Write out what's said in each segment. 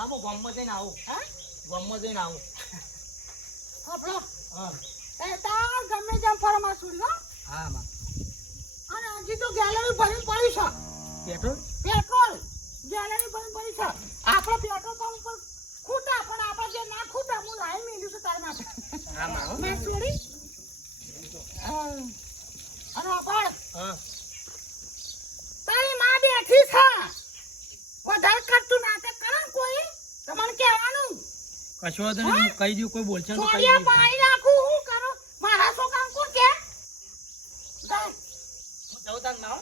હા હું ગામમાં જઈને આવું. હા ગામમાં જઈને આવું. આપણો હા એ તાર ગમે તેમ ફરવા છોડી હો. હા માં અને હજી તો ગેલેરી ભરીને પડી છે. પેટ્રોલ પેટ્રોલ ગેલેરી ભરીને પડી છે. આપણે પેટ્રોલ પંપ પર ખૂટા પણ આપણે જે ના ખૂટા હું લાઈન મેલ્યું છે તાર માટે. હા માં મેં છોડી અને આપણે હા તારી માં બેઠી છે. વધારે કરતું નાટક કરે ને કોઈ તમને કહેવાનું કશો વાંધો નહીં. હું કહી દઉં કોઈ બોલશે તો કહી છોડિયા દઉં. પાણી નાખું હું કરો મારા છોકરાને કોણ કે હું જઉં તાર માં હો.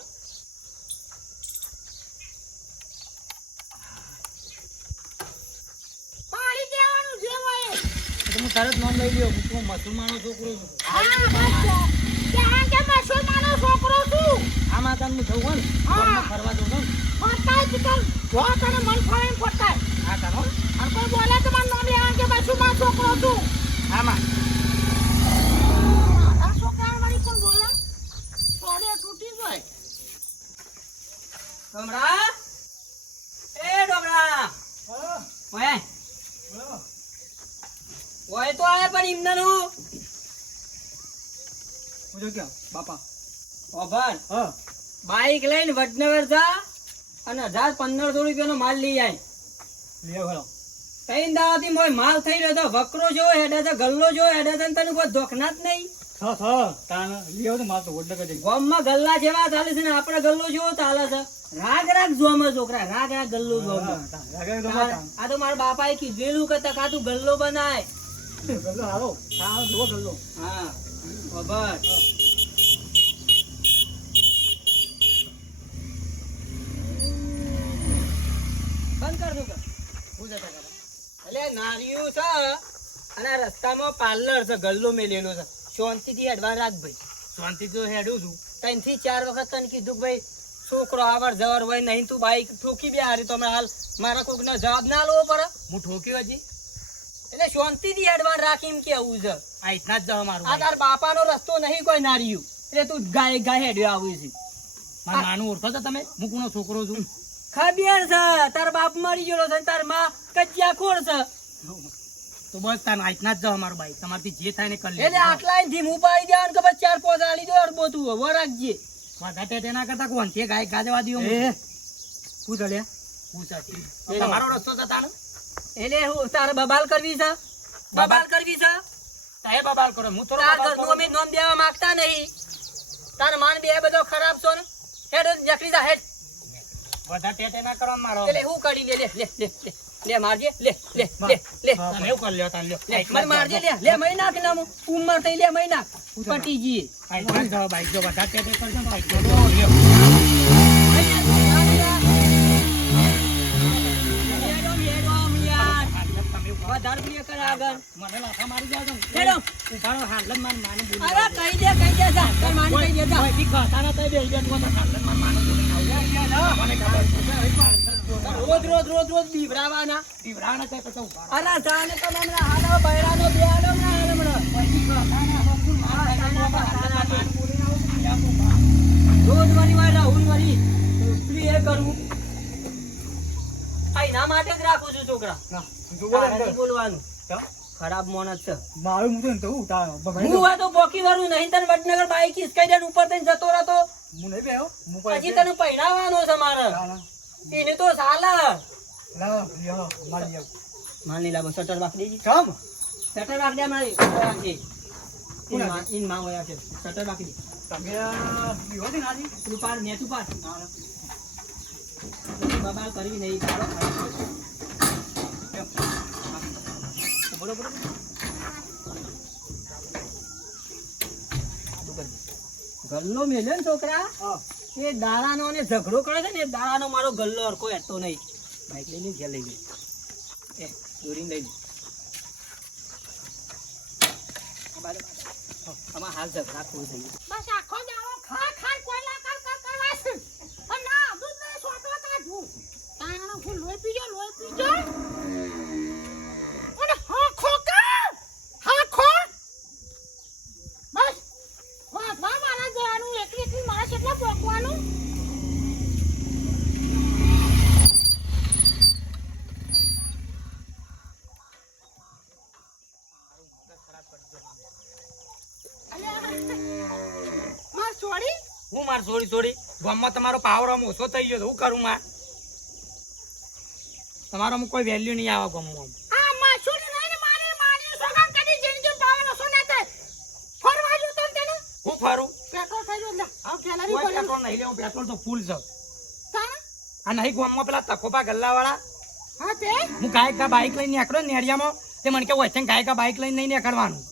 પાણી દેવાનું જે હોય એ. તો હું તરત નામ લઈ લ્યો. હું મુસલમાનનો છોકરો છું. હા બસ ત્યાં કે મુસલમાનનો છોકરો છું. આ માતા હું જઉં હોય ને હા. ગામમાં ફરવા જઉં છું ને. ફોટાય તું જો તને મન ફાવે ફોટાય હા તારો અને કોઈ બોલે તો મને નામ લેવાનું કે મુસલમાન છોકરો છું. હા માં આ છોકરા વાળી પણ બોલે છોડે તૂટી જાય. ડોમરા એ ડોમરા ઓય ઓય તો આયા પણ ઇમનાનું પૂછો ક્યાં બાપા ઓભર હા બાઈક લઈને વડનગર જા અને 1500 રૂપિયાનો માલ લઈ આય. લે ભરો તૈન દાવાથી મોય માલ થઈ રહ્યો તો વકરો જો હેડે છે ગલ્લો જો હેડે છે તને કોઈ ધોખના જ નહીં. તાન લે તો માર તો વડનગર જઈ ગામમાં ગલ્લા જેવા ચાલે છે ને આપણે ગલ્લો જેવો ચાલે છે. રાગ રાગ જોવામાં છોકરા રાગ રાગ ગલ્લો જોવામાં. લાગે તો માર આ તો મારા બાપાએ કીધેલું કે તકા તું ગલ્લો બનાય. ગલ્લો હારો હા જો ગલ્લો હા ઓભર બંધ કર દો. હું જતા કરે એટલે નારિયું છે અને આ રસ્તામાં પાર્લર છે ગલ્લો મેલેલો છે. શાંતિથી હેડવા રાખ ભાઈ. શાંતિથી હેડું છું. 3 થી 4 વખત તને કીધું કે ભાઈ છોકરો આવર જવર હોય નહીં તું બાઈક ઠોકી બે હારી તો હમણાં હાલ મારા કોકને જવાબ ના આલવો પડે. હું ઠોક્યો હજી એટલે શાંતિથી હેડવા રાખી એમ કેવું છે. આ રીતના જ જવા મારું. આ તાર બાપાનો રસ્તો નહીં કોઈ નારિયું એટલે તું ગાય ગાય હેડ્યો આવું છે. મારું નાનું ઓળખો છો તમે? હું કોનો છોકરો છું? ખબર છે તાર બાપ મરી ગયો છે તાર માં કજિયા ખોર છે. તો બસ તાર આટના જ જાવ મારું ભાઈ. તમારથી જે થાય ને કરી લે. એટલે આટલા ધીમું પાડી દેવાનું કે પછી 4-5 આલી દો અરબો તું હવે રાખજે. વધારે તેના કરતા કોણ છે ગાય ગાજવા દીયો. એ પૂછ લે પૂછાતી તમારો રસ્તો જતા ને એટલે હું તારે બબાલ કરવી છે. બબાલ કરવી છે તારે બબાલ કરો. હું થોડો તાર ઘરનું અમે નામ દેવા માંગતા નહીં. તાર માન બે બધો ખરાબ છો ને હેડ જકરી જા હેડ. વધારે ટેટે ના કરો મારો. એટલે હું કરી લે લે લે લે લે લે મારજે લે લે લે લે તમે એવું કરી લ્યો તાન લ્યો લે મને મારજે લે લે મહી નાખ નામ ઉંમર થઈ લે મહી નાખ પટીજી આઈ ના જવા બાઈક જો વધારે ટેટે કરજો બાઈક જો લ્યો વધારે પ્રિય કરે આગળ મને લાફા મારી જાવ હેડો ઉભારો હાલન માન માને બોલી અરે કહી દે જા તાર માન કહી દે જા ઠીક ખાતાના તઈ બે બે તો હાલન માન માને બોલી રોજ બીવરાવાના તે તો ઉભા અરે જાને તો મને હાલો બૈરાનો બે હાલો ના હાલો મને પછી ખાતાના બકુલ રોજ વારી વાર રાહુલ વારી પ્રિય કરું આ ના માટે જ રાખું છું છોકરા. ના તારાથી બોલવાનું ખરાબ માણસ છે. મારું હું તો ઉતા હું આ તો બોકી વાળું નહીં તને વડનગર બાઈક ઈસકાઈ દે ઉપર થઈને જતો રહેતો હું નહીં બેહો હું હજી તને પહેરાવાનો છે મારે એને તો ચાલે. લાવ લ્યો મારી આવ માની લાવો શટર વાક દેજી કામ શટર વાક દે મારી રાખજે ઇન માં હોયા છે શટર વાક દે તમે બીવો છે નાજી તું પાર મે તું પાર બબાલ કરવી નહીં તારો બરોબર ગલ્લો મેલ્યો ને છોકરા એ દાડાનો ને ઝઘડો કરે છે ને એ દાડાનો મારો ગલ્લો હરકો હેઠતો નહીં. બાઈક લઈને ઘેર લઈ ગઈ એ દોરીને લઈ આમાં હાલ ઝઘડા ખોલ થઈ ગયો. બસ આખો દાડો ખા ખા કોઈલા કર કર કરવાસ પણ ના દૂધ ને સોટો કાઢું તાણો ફૂલ લોહી પીજો અને હા ખોકા હા ખો બસ વાહ મારા જવાનું એકલી મારા કેટલા પોકવાનું છોડી ગામમાં તમારો પાવર આમ ઓછો થઈ ગયો તો શું કરું માં તમારો કોઈ વેલ્યુ નહીં આવે ગામમાં આ માસુડ નહીં ને મારે મારી સોગન કદી જિંદગી પાવાનો સોના થાય ફરવા જો તો તને હું ફરું પેટ્રોલ થઈ ગયો લે આવ ગેલેરી કોઈ પર પેટ્રોલ નહીં લેવું પેટ્રોલ તો ફૂલ છે તારા આ નહીં ગામમાં પેલા તખોપા ગલ્લાવાળા હા તે હું ગાયકા બાઈક લઈને નીકળ્યો ને નેડિયામાં તે મને કે હોય ગાયકા બાઈક લઈને નહીં નીકળવાનું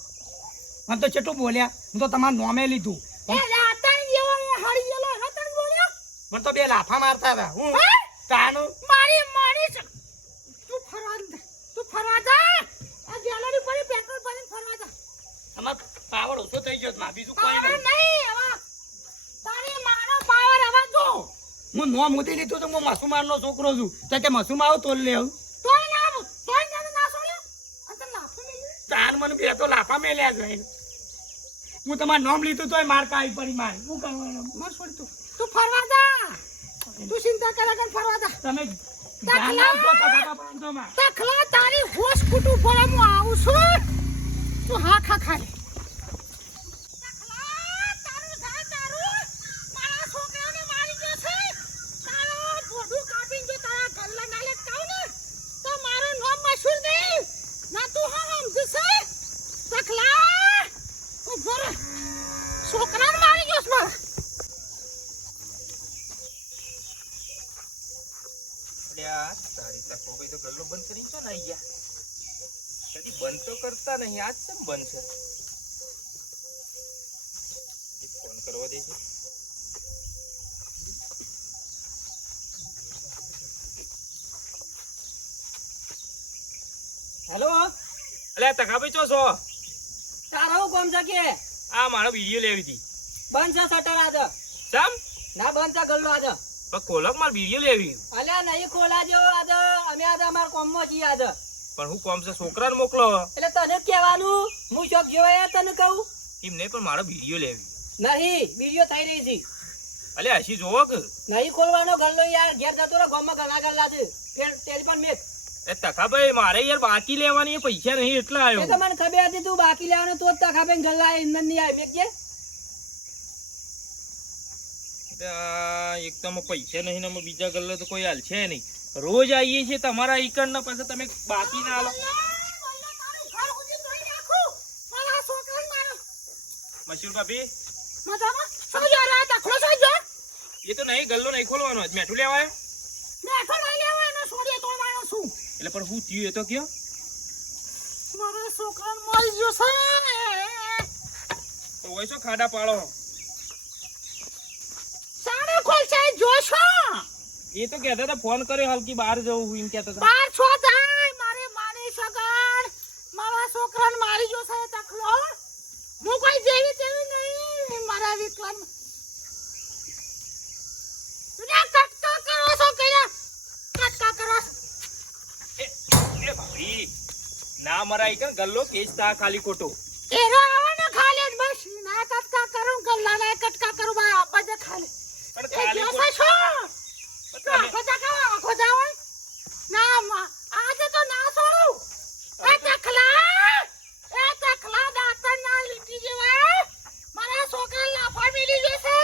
મને તો ચેટલું બોલ્યા હું તો તમારું નોમે લીધું એ લાતા જેવો હરી ગયેલો હે તને બોલ્યો મને તો બે લાફા મારતા હતા હું હે? તાનું મારી તું ફરવા જા આ ગેલેરી પર પેટ્રોલ ભરીને ફરવા જા અમાર પાવર ઓછો થઈ ગયો માં બીજું કોઈ પાવર નહીં નહીં હવે તારી માનો પાવર હવે જો હું નો મોદી લીધું તો હું મસુમારનો છોકરો છું તો કે મસુમા આવ તોલ લેવું તોય ના છોડ્યો અંતર લાફો મેલી તાન મને બે તો લાફા મેલ્યા જાય હું તમારું નામ લીધું તોય માર કાઈ પડી મારી શું કરવાનું મર છોડ તું ફરવા જા તું ચિંતા કરે કે ફરવા જા તમે ધ્યાન આપજો તો કાકા પાંચોમાં તખલા તારી હોશ કુટુ પર હું આવું છું તું હા ખા ખાય તખલા તારું ઘર તારું મારા છોકરાને મારી ગયો છે તારો બોડું કાપીને જો તારા ગલ્લા નાલે કાવ ને તો મારું નામ મશહૂર નહીં ના તું હા સમજશે તખલા ઉભર છોકરાને મારી ગયો છે મારા તારી તકો ભાઈ તો ગલ્લો બંધ કરીને છો ને અહીંયા કદી બંધ તો કરતા નહીં આજ કેમ બંધ છે એક ફોન કરવા દે છે હેલો અલ્યા તકાભાઈ ચો છો તારો કોમ છે કે આ મારો વિડીયો લેવી હતી બંધ છે શટર આજ ચમ ના બંધ છે ગલ્લો આજ પણ કોલક માર વિડીયો લેવી અલ્યા નહીં ખોલા જેવો આજ અમે આજ અમાર કોમમાં છીએ આજ પણ હું કોમ છે છોકરાને મોકલો એટલે તને કહેવાનું હું શોખ જોયા તને કહું એમ નહીં પણ મારો વિડીયો લેવી નહીં વિડીયો થઈ રહી છે અલ્યા હસી જોવો કે નહીં ખોલવાનો ગલ્લો યાર ઘેર જતો રહે ગામમાં ઘણા ગલ્લા છે ટેલિફોન મેચ એ તકાભાઈ મારે યાર બાકી લેવાની પૈસા નહીં એટલે એ તો આવ્યો મને ખબર હતી તું બાકી લેવાનો તો જ તખાબેન ગલ્લા નહીં આવે મેં કે એક તો પૈસા નહીં ને બીજા ગલ્લે તો કોઈ હાલ છે નહીં રોજ આવીએ છીએ તમારા ઈકણ ને પછી તમે બાકી ના આલો મશહૂર ભાભી એ તો નહીં ગલ્લો નહીં ખોલવાનો મેઠું લેવાય એટલે પણ હું થયું એ તો કયો તો હોય શું ખાડા પાડો એ તો કહેતા હતા ફોન કર્યો હલકી બહાર જવું હું એમ કહેતા હતા મારી જો છે તખલો હું કોઈ જેવી તેવી નહીં મારા વિકલાંગ કટકા કરો છો કઈના કટકા કરો એ ભાભી ના મરાય ઈકણ ગલ્લો કેસ તા ખાલી ખોટો એરો આવે ને ખાલી જ બસ ના કટકા કરું ગલ્લા ના કટકા કરું બા આપા જ ખાલી પણ એ ખાલી કેસે છો આખો જાવ ના આજે તો ના છોડું એ તખલા દાતન ના લીટી જેવા મારા છોકરા લાફા મિલી જશે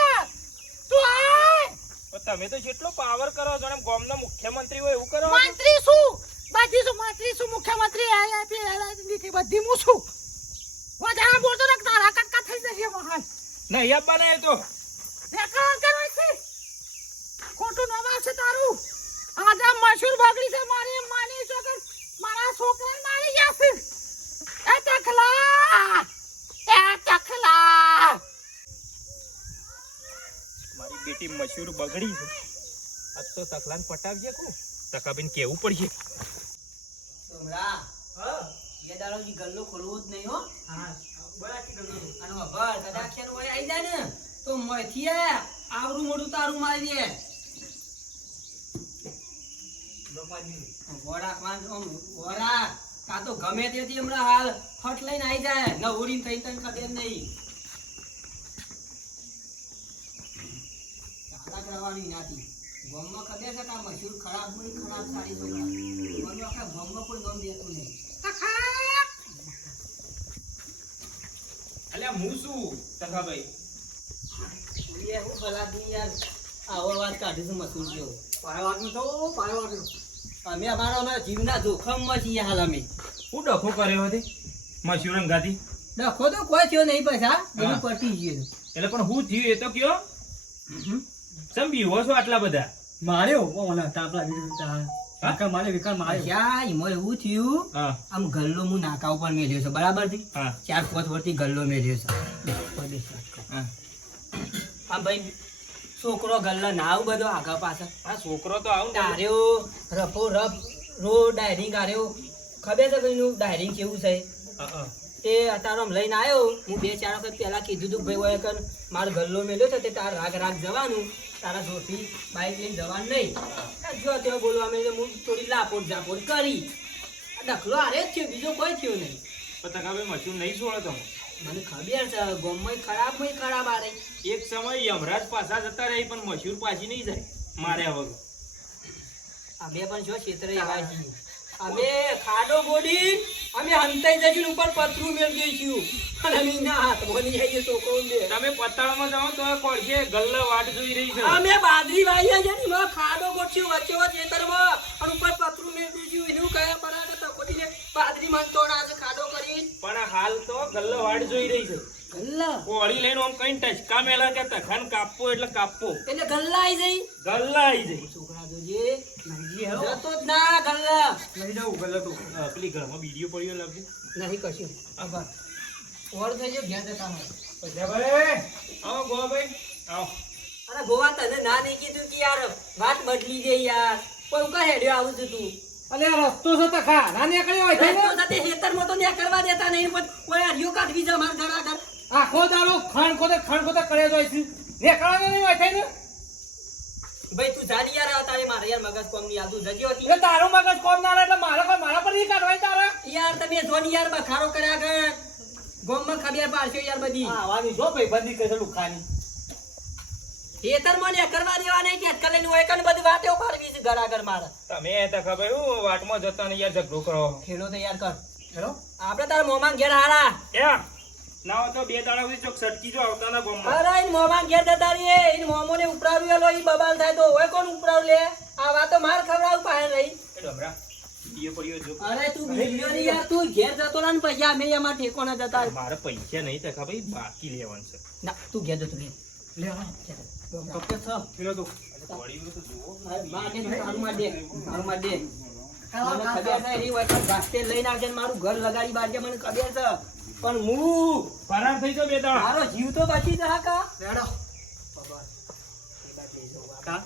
તું આ તમે તો જેટલો પાવર કરો છો ને ગામના મુખ્યમંત્રી હોય એવું કરો મંત્રી શું મંત્રી શું મુખ્યમંત્રી એલઆઈપી બધી હું છું વધારે બોલતો ને તારા કટકા થઈ જશે મહાન નહીં આપવાના એ તો બેકાર કરે છે ખોટું નામ આવશે તારું આજે મશહૂર બગડી છે મારી માની છોકર મારા છોકરાને મારી જશે એ તખલા મારી બેટી મશહૂર બગડી છે આજ તો તકલાન પટાવીએ કો તકાબીન કેવું પડશે સોમરા એ દાડોજી ગલ્લો ખોલવો જ નહીં હો હા બરાકી ગલ્લો અને વગર કદાક્ષર હોય આવી જાય ને તો મથી આવરું મોઢું તારું મારી દે વડા ખાન વડા કા તો ગમે તેથી હમણાં હાલ ફટ લઈને આવી જાય ન ઉડીને થઈ તને કદે નહીં ચાલા કરવાની નાથી ગમમાં ખબર છે કે મશહૂર ખરાબ સારી છોકરા મને આખા ગમમાં કોઈ ગમ દેતું નહીં અલ્યા હું શું તકાભાઈ એ હું ભલાદમી યાર આવો વાત કાઢીશું મસૂર જેવો. પાયો વાગ્યો તો પાયો વાગ્યો. અમે અમારા જીવના જોખમમાં છીએ હાલ અમે. હું ડખો કર્યો હતી મશૂર અંગાથી ડખો તો કોઈ થયો નહીં પૈસા બધું હા. પટી ગયું. એટલે પણ હું થયું એ તો કયો ચમ બીવો છો આટલા બધા માર્યો ઓલા તાપલા વિકર માર્યો વિકર માર્યો. ત્યાં એમાં એવું થયું હા આમ ગલ્લો હું નાકા ઉપર મેલ્યો છે બરાબર થી હા 4-5 વર્ષથી ગલ્લો મેલ્યો છે. હા આમ ભાઈ છોકરો ગલ્લો નાવ બધો આગળ પાછળ આ છોકરો તો આવું ને ડાર્યો રફો રફ રો ડાયરિંગ આર્યો ખબર છે કઈનું ડાયરિંગ કેવું છે તે અત્યારે આમ લઈને આવ્યો હું 2-4 વખત પહેલા કીધું તું ભાઈ હોય કે મારો ગલ્લો મેલ્યો છે તે તાર રાગ રાગ જવાનું તારા જોરથી બાઈક લઈને જવાનું નહીં. જો તેઓ બોલવા માંડ્યો હું થોડી લાપોટ ઝાપોટ કરી આ ડખલો આરે જ થયો બીજો કોઈ થયો નહીં. પણ તકાભાઈ મશૂર નહીં છોડો તમે મને ખબર છે ગોમમાં ખરાબ આરે એક સમય યમરાજ પાછા જતા રહી પણ મશૂર પાછી નહીં જાય માર્યા વગર અમે પણ જો ક્ષેત્રે એવા છીએ અમે ખાડો ગોડી અમે હંતાઈ જઈશું ઉપર પતરું મેળ દઈશું અને અમે ના હાથમાં નહીં આવીએ છોકરો બે તમે પતાળમાં જાઓ તો કોડશે ગલ્લા વાટ જોઈ રહી છે અમે બાદરી વાયા છે ને એમાં ખાડો ગોઠ્યું વચ્ચે ખેતરમાં અને ઉપર પતરું મેળ દઈશું એનું કયા પરાગે તકોટીને બાદરી માં તોડા છે ખાડો કરી પણ હાલ તો ગલ્લા વાટ જોઈ રહી છે ગલ્લા કોળી લઈને આમ કઈ ટચકા મેલા કે તખાન કાપવો એટલે કાપવો એટલે ગલ્લા આવી જઈ ગલ્લા આવી જાય છોકરા જોજે જતો જ ના ગલ્લા લઈ જાઉં ગલ્લો તો. પેલી ઘરમાં વિડીયો પડ્યો લાગશે નહીં કશું આભાર ઓર થઈ ગયો ઘેર જતા હોય પૈસાભાઈ આવો ગોવાભાઈ આવો અરે ગોવા તને ના નહીં કીધું કે યાર વાત બદલી દે યાર કોઈ કા હેડ્યો આવું છું તું અલે આ રસ્તો છે તો ખા ના નીકળ્યો હોય થઈ રસ્તો સાથે ખેતરમાં તો ન્યા કરવા દેતા નહીં પણ કોઈ હરિયો કાઢવી છે માર ઘર આગળ આખો દાડો ખણ ખોદે કરે તો છે નીકળવાનો નહીં હોય થઈ ને. ભાઈ તું જાની યાર તારે મારે યાર મગજ કોમ ની આલતું જજો હતી એટલે તારો મગજ કોમ ના રહે એટલે મારા પર નહીં કાઢવાય તારે. યાર તમે જોની યાર બખારો કર્યા આગળ ગોમમાં ખબર પાડશો યાર બધી આવાની જો ભાઈ બંધી કરે લુખાની. ખેતરમાં ન્યા કરવા દેવા નહીં કે અટકલે હોય કને બધી વાતો પાડવી છે ઘર આગળ મારે તમે તો ખબર હું વાટમાં જતા ને યાર ઝઘડો કરો ખેલો તો યાર કર હેલો આપણે તારા મોમાં ઘેર હારા એમ ના હોય તો 2 દાડા સુધી ચોક સટકી જો આવતા ના ગોમમાં અરે ઈન મોમાં ઘેર જતા રહીએ ઈન મોમોને ઉપરાવ્યો લો ઈ બબાલ થાય તો હોય કોણ ઉપરાવ લે આ વાતો માર ખવડાવ પાહે રહી એટલે હમણાં વિડીયો પડ્યો જો અરે તું બીજો ની યાર તું ઘેર જતો ના ને પૈસા અમે એમાં ઠેકોને જતા મારે પૈસા નહીં તકા ભાઈ બાકી લેવાનું છે ના તું ઘેર જતો રે લે હા કપે છો પેલો તો વળી તો જુઓ મારે મારું માં દે મને ખબર છે એની હોય તો ગાસ્તે લઈને આવજે ને મારું ઘર લગાડી બારજે મને ખબર છે પણ હું ફરાર થઈ જાઓ 2 દાડા મારો જીવ તો બચી જા કા લેડો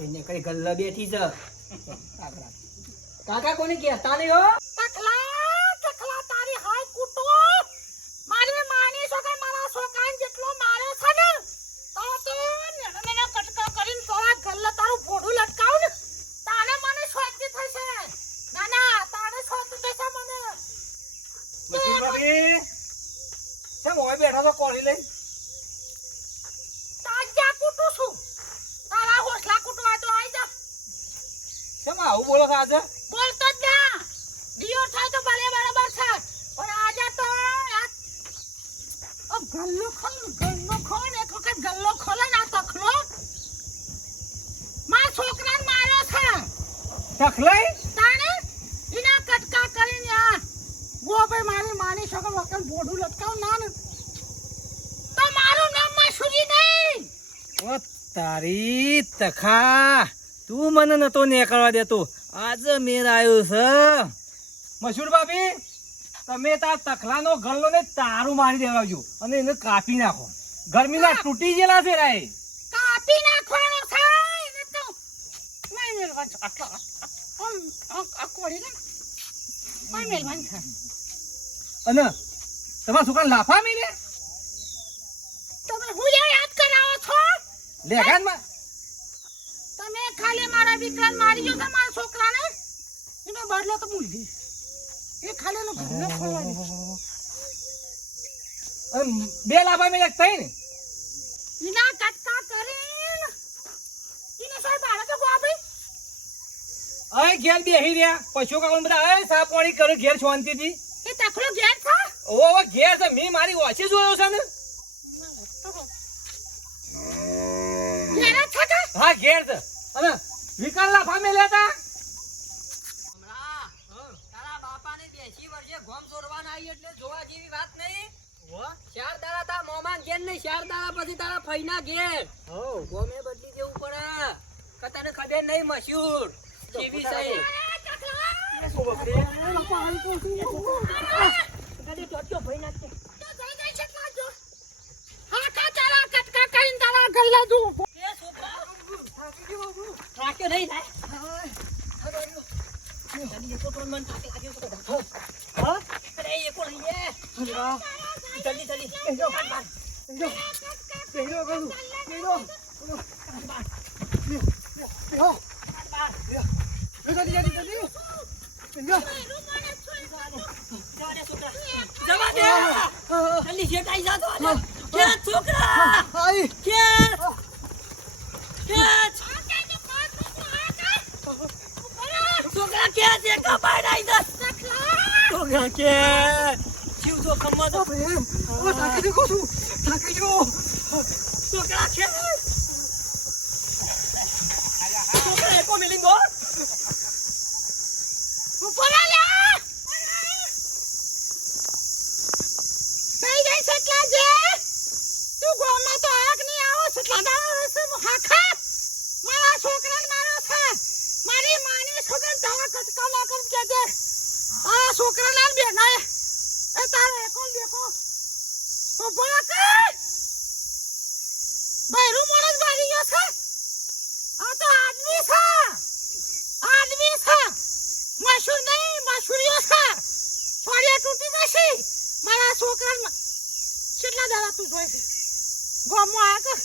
એને કઈ ગલ્લા બેઠી છે કાકા કોને કહેતા નહીં હો ટકલા તારી હાય કૂટો મારી માની છોકરા મારા છોકરાને જેટલો માર્યો છે ને તો નેનો કટકા કરીને તોરા ગલ્લા તારું ફોડું લટકાવ ને તાને મને શાંતિ થશે ના તાને શાંતિ થશે મને મશીન ભાભી કેમ હોય બેઠા તો કોળી લઈ તાજા કૂટું છું તારા હોસલા કૂટવા તો આઈ જા કેમ આવું બોલો છો આજે બોલતો જ ના દિયો થાય તો ભલે બરાબર છે પણ આજે તો ગલ્લો ખોલ એક વખત ગલ્લો ખોલે ના તખલો મારા છોકરાને માર્યો છે તખલાઈ તાણે એના કટકા કરીને આ ગોભાઈ મારી માની છોકર વખત બોડું લટકાવ ના ને તો મારું નામ મસૂરી નહીં ઓ તારી તખા તું મને નતો નીકળવા દેતો આજે મેર આવ્યો છે મશૂર ભાભી તમે તાર તખલાનો ગલ્લો ને તારું મારી દેવાજો અને એને કાપી નાખો ગરમીના તૂટી ગયેલા છે રાય કાપી નાખવાનો છે એને તો નહીં મેલવાન છે આ કોડી ને કોઈ મેલવાન છે અને તમારા છોકરા લાફા મિલે તમે હું યાદ કરાવો છો લેગાનમાં તમે ખાલી મારા દીકરાને મારી ગયો છે મારા છોકરાને એનો બદલો તો મૂલી એ ખાલી નો ઘરનો ખોલવાની અને બે લાફા મિલે થઈ ને એના કટકા કરીને એને સાહેબ બાળક ગોભાઈ અહીં ઘેર બેહી રહ્યા પશુ કાકો બધા અહીં સા પાણી કરે ઘેર શાંતિથી એ તખલો ઘેર છે ઓ ઘેર છે મેં મારી ઓછી જોયો છે ને હા ઘેર છે અને વિકલના ફામે લેતા હમણાં તારા બાપાને 80 વર્ષે ગોમ ચોરવાના આવી એટલે જોવા જેવી વાત નહીં. ચાર દાડા તારા મોમાન ઘેર નહીં, 4 દાડા પછી તારા ફઈના ઘેર. ગોમે બદલી દેવું પડે. કે તને ખબર નહીં મશહૂર કેવી છે. ગાડી ચોટક્યો ભઈ નાખશે. તો જઈ જઈ છે કાજો હા કા તારા કટકા કરીને તારા ગલ્લા દઉં એ છોકરા રાખ્યો નહીં થાય. ગાડી એકો તો મન થાકે લાગ્યો છે બધા. હા અરે એકો નહીં એ. જલ્દી જલ્દી બેહો ગયું બેહો જવા દે જલ્દી શેઠ આઈ જા તો કે છોકરા આઈ કે છોકરા કે છે કપાઈ નાઈ દસ છોકરા કે જીવ તો ખમ્મા તો ઓ થાકી જો છું થાકી જો છોકરા કે છોકરા એકો મિલિંગ ગો ઉપર લે કઈ જઈ છે કાજે તું ગોમાં તો આગ નહીં આવો છે દાદા રસે હાખા મારા છોકરાને માર્યો છે મારી માની છોકરાને તારા કટકા ના કર કે દે આ છોકરાના બેના એ તારે એકો દેખો તો બોલા કે બૈરું મોણસ મારી ગયો છે આ તો આદમી છે મશહૂર નહીં મશહૂરીઓ છે ફળિયા તૂટી જશે મારા છોકરાને કેટલા દાડા તું જોઈ છે ગોમો આ કર